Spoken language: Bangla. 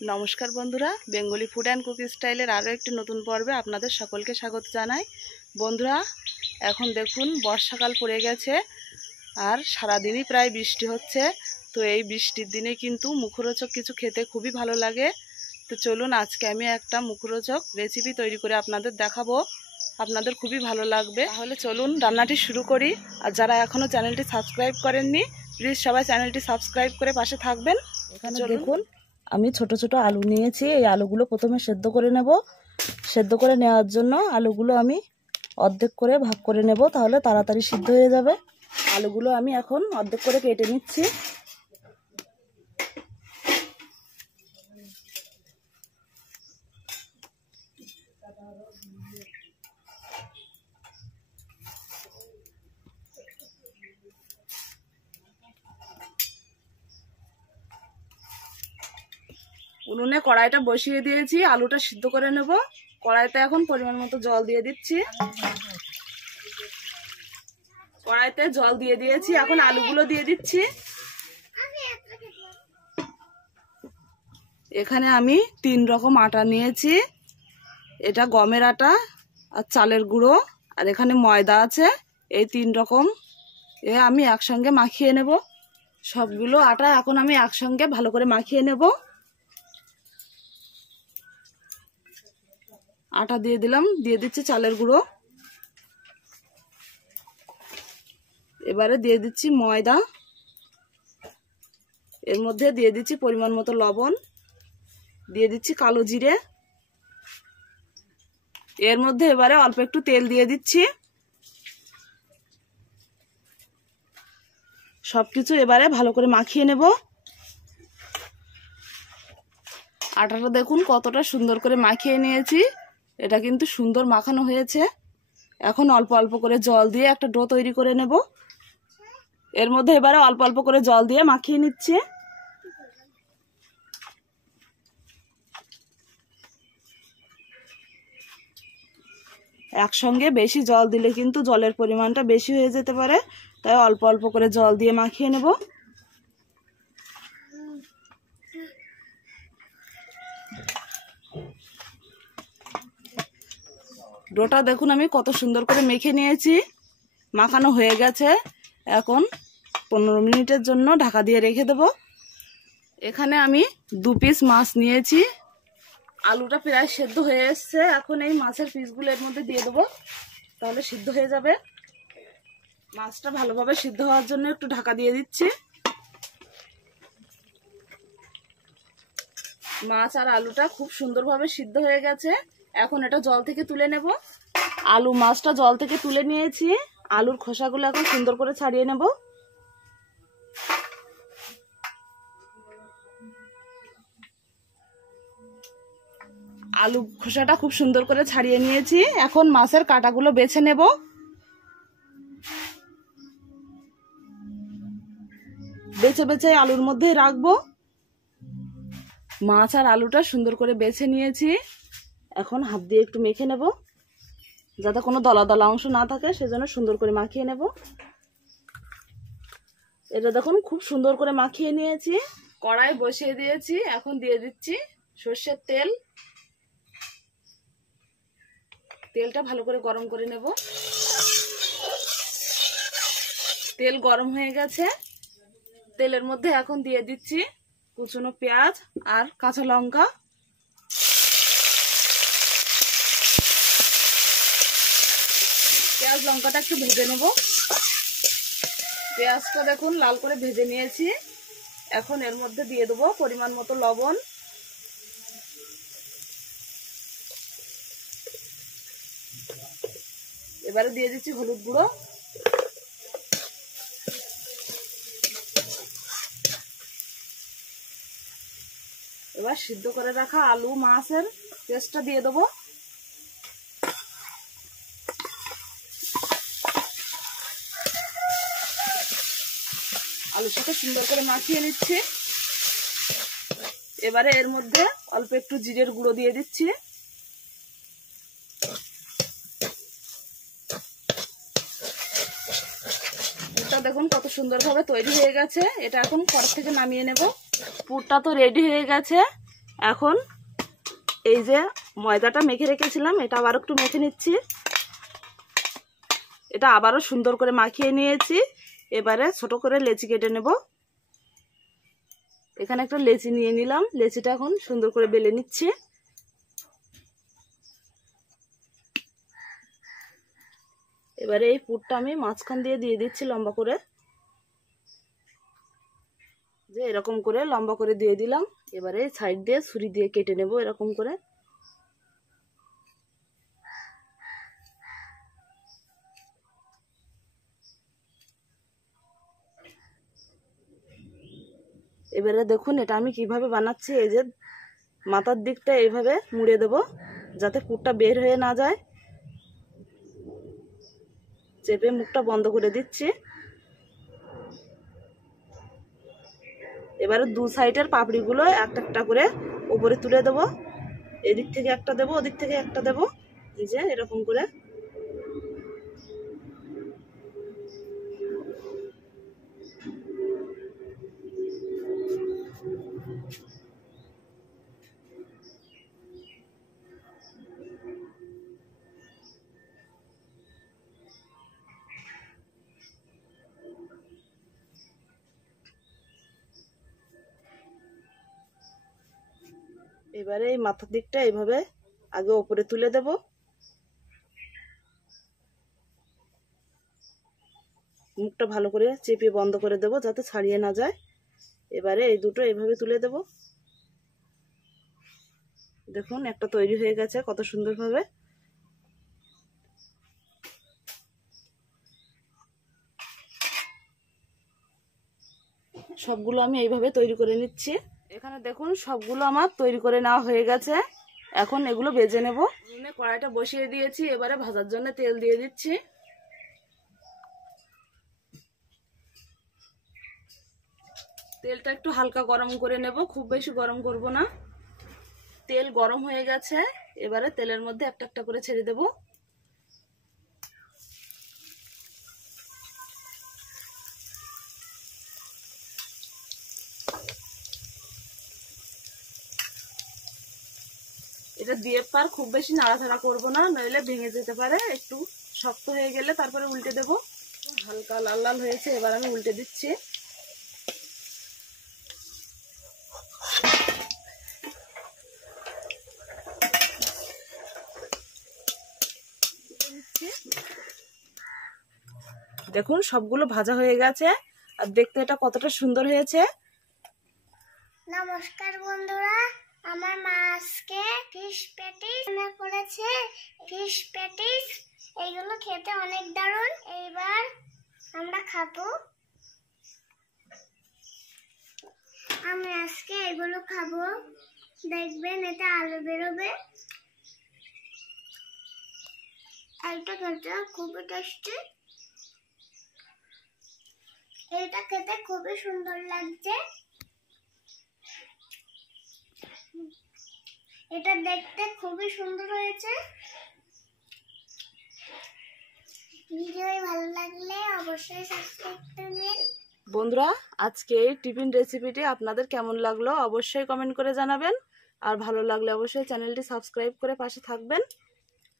নমস্কার বন্ধুরা, বেঙ্গলি ফুড অ্যান্ড কুকিং স্টাইলের আরও একটি নতুন পর্বে আপনাদের সকলকে স্বাগত জানাই। বন্ধুরা, এখন দেখুন বর্ষাকাল পড়ে গেছে আর সারাদিনই প্রায় বৃষ্টি হচ্ছে। তো এই বৃষ্টির দিনে কিন্তু মুখরোচক কিছু খেতে খুবই ভালো লাগে। তো চলুন আজকে আমি একটা মুখরোচক রেসিপি তৈরি করে আপনাদের দেখাবো, আপনাদের খুবই ভালো লাগবে। তাহলে চলুন রান্নাটি শুরু করি। আর যারা এখনও চ্যানেলটি সাবস্ক্রাইব করেননি, প্লিজ সবাই চ্যানেলটি সাবস্ক্রাইব করে পাশে থাকবেন। এখানে দেখুন আমি ছোট ছোট আলু নিয়েছি। এই আলুগুলো প্রথমে সেদ্ধ করে নেব। সেদ্ধ করে নেওয়ার জন্য আলুগুলো আমি অর্ধেক করে ভাগ করে নেব, তাহলে তাড়াতাড়ি সিদ্ধ হয়ে যাবে। আলুগুলো আমি এখন অর্ধেক করে কেটে নিচ্ছি। উনুনে কড়াইটা বসিয়ে দিয়েছি, আলুটা সিদ্ধ করে নেব। কড়াইতে এখন পরিমাণ মতো জল দিয়ে দিচ্ছি। কড়াইতে জল দিয়ে দিয়েছি, এখন আলুগুলো দিয়ে দিচ্ছি। এখানে আমি 3 রকম আটা নিয়েছি। এটা গমের আটা আর চালের গুঁড়ো, আর এখানে ময়দা আছে। এই 3 রকম আমি একসঙ্গে মাখিয়ে নেব। সবগুলো আটা এখন আমি একসঙ্গে ভালো করে মাখিয়ে নেব। আটা দিয়ে দিলাম, দিয়ে দিচ্ছি চালের গুঁড়ো। এবারে দিয়ে দিচ্ছি ময়দা। এর মধ্যে দিয়ে দিচ্ছি পরিমাণ মতো লবণ, দিয়ে দিচ্ছি কালো জিরে। এর মধ্যে এবারে অল্প একটু তেল দিয়ে দিচ্ছি। সবকিছু এবারে ভালো করে মাখিয়ে নেব। আটাটা দেখুন কতটা সুন্দর করে মাখিয়ে নিয়েছি। এটা কিন্তু সুন্দর মাখানো হয়েছে। এখন অল্প অল্প করে জল দিয়ে একটা ডো তৈরি করে নেব। এর মধ্যে এবারে অল্প অল্প করে জল দিয়ে মাখিয়ে নিচ্ছি। একসঙ্গে বেশি জল দিলে কিন্তু জলের পরিমাণটা বেশি হয়ে যেতে পারে, তাই অল্প অল্প করে জল দিয়ে মাখিয়ে নেব। ডোটা দেখুন আমি কত সুন্দর করে মেখে নিয়েছি। মাখানো হয়ে গেছে। এখন 15 মিনিটের জন্য ঢাকা দিয়ে রেখে দেব। এখানে আমি 2 পিস মাছ নিয়েছি। আলুটা প্রায় সেদ্ধ হয়ে এসছে। এখন এই মাছের পিসগুলো এর মধ্যে দিয়ে দেবো, তাহলে সিদ্ধ হয়ে যাবে। মাছটা ভালোভাবে সিদ্ধ হওয়ার জন্য একটু ঢাকা দিয়ে দিচ্ছি। মাছ আর আলুটা খুব সুন্দরভাবে সিদ্ধ হয়ে গেছে। এখন এটা জল থেকে তুলে নেব। আলু মাছটা জল থেকে তুলে নিয়েছি। আলুর খোসাগুলো এখন সুন্দর করে ছাড়িয়ে নেব। আলু খোসাটা খুব সুন্দর করে ছাড়িয়ে নিয়েছি। এখন মাছের কাঁটাগুলো বেছে নেব। বেছে বেছে আলুর মধ্যে রাখবো। মাছ আর আলুটা সুন্দর করে বেছে নিয়েছি। এখন হাত দিয়ে একটু মেখে নেব, যাতে কোনো দলা দলা অংশ না থাকে, সেজন্য সুন্দর করে মাখিয়ে নেব। এটা দেখুন খুব সুন্দর করে মাখিয়ে নিয়েছি। কড়াই বসিয়ে দিয়েছি, এখন দিয়ে দিচ্ছি সর্ষের তেল। তেলটা ভালো করে গরম করে নেব। তেল গরম হয়ে গেছে। তেলের মধ্যে এখন দিয়ে দিচ্ছি কুচনো পেঁয়াজ আর কাঁচা লঙ্কা। পেঁয়াজ লঙ্কাটা একটু ভেজে নেব। পেঁয়াজটা দেখুন লাল করে ভেজে নিয়েছি। এখন এর মধ্যে দিয়ে দেবো পরিমাণ মতো লবণ, এবারে দিয়ে দিচ্ছি হলুদ গুঁড়ো। এবার সিদ্ধ করে রাখা আলু মাছের পেস্টটা দিয়ে দেবো। আলুর সাথে সুন্দর করে মাখিয়ে নিচ্ছি। এবারে এর মধ্যে অল্প একটু জিরের গুঁড়ো দিয়ে দিচ্ছি। পুরটা দেখুন কত সুন্দরভাবে তৈরি হয়ে গেছে। এটা এখন কড়া থেকে নামিয়ে নেব। পুরটা তো রেডি হয়ে গেছে। এখন এই যে ময়দাটা মেখে রেখেছিলাম এটা আবার একটু মেখে নিচ্ছি। এটা আবারও সুন্দর করে মাখিয়ে নিয়েছি। এবারে ছোট করে লেচি কেটে নেব। এখানে একটা লেচি নিয়ে নিলাম, লেচিটা এখন সুন্দর করে বেলে নিচ্ছি। এবারে এই পুরটা আমি মাঝখান দিয়ে দিচ্ছি লম্বা করে, যে এরকম করে লম্বা করে দিয়ে দিলাম। এবারে সাইড দিয়ে ছুরি দিয়ে কেটে নেব এরকম করে। এবারে দেখুন এটা আমি কিভাবে বানাচ্ছি। এই যে মাথার দিকটা এইভাবে মুড়ে দেব যাতে পুরটা বের হয়ে না যায়। চেপে মুখটা বন্ধ করে দিচ্ছি। এবারে দু সাইডের পাপড়িগুলো একটা একটা করে উপরে তুলে দেব। এদিক থেকে একটা দেব, ওদিক থেকে একটা দেব, এই যে এরকম করে। এবারে এই মাথার দিকটা এইভাবে আগে উপরে তুলে দেব। মুখটা ভালো করে চেপে বন্ধ করে দেব যাতে ছাড়িয়ে না যায়। এবারে এই দুটো এইভাবে তুলে দেব। দেখুন একটা তৈরি হয়ে গেছে কত সুন্দরভাবে। সবগুলো আমি এইভাবে তৈরি করে নিচ্ছি। এখানে দেখুন সবগুলো আমার তৈরি করে নেওয়া হয়ে গেছে। এখন এগুলো ভেজে নেব। কড়াইটা বসিয়ে দিয়েছি, এবারে ভাজার জন্য তেল দিয়ে দিচ্ছি। তেলটা একটু হালকা গরম করে নেব, খুব বেশি গরম করব না। তেল গরম হয়ে গেছে, এবারে তেলের মধ্যে একটা একটা করে ছেড়ে দেব। এটা দিয়ে পার খুব বেশি নাড়াচাড়া করব না, নইলে ভেঙে যেতে পারে। একটু শক্ত হয়ে গেলে তারপরে উল্টে দেব। হালকা লাল লাল হয়েছে, এবার আমি উল্টে দিচ্ছি। দেখুন সবগুলো ভাজা হয়ে গেছে, আর দেখতে এটা কতটা সুন্দর হয়েছে। নমস্কার বন্ধুরা, আমার মা আজকে ফিশ প্যাটিস রান্না করেছে। ফিশ প্যাটিস এইগুলো খেতে অনেক দারুণ। এইবার আমরা খাবো। আমি আজকে এগুলো খাবো, দেখবেন এটা আলু বেরোবে। এটা খেতে খুবই টেস্টি। এটা খেতে খুবই সুন্দর লাগছে। এটা দেখতে খুবই সুন্দর হয়েছে। ভিডিও ভালো লাগলে অবশ্যই সাবস্ক্রাইব করবেন। বন্ধুরা আজকে এই টিফিন রেসিপিটি আপনাদের কেমন লাগলো অবশ্যই কমেন্ট করে জানাবেন। আর ভালো লাগলে অবশ্যই চ্যানেলটি সাবস্ক্রাইব করে পাশে থাকবেন।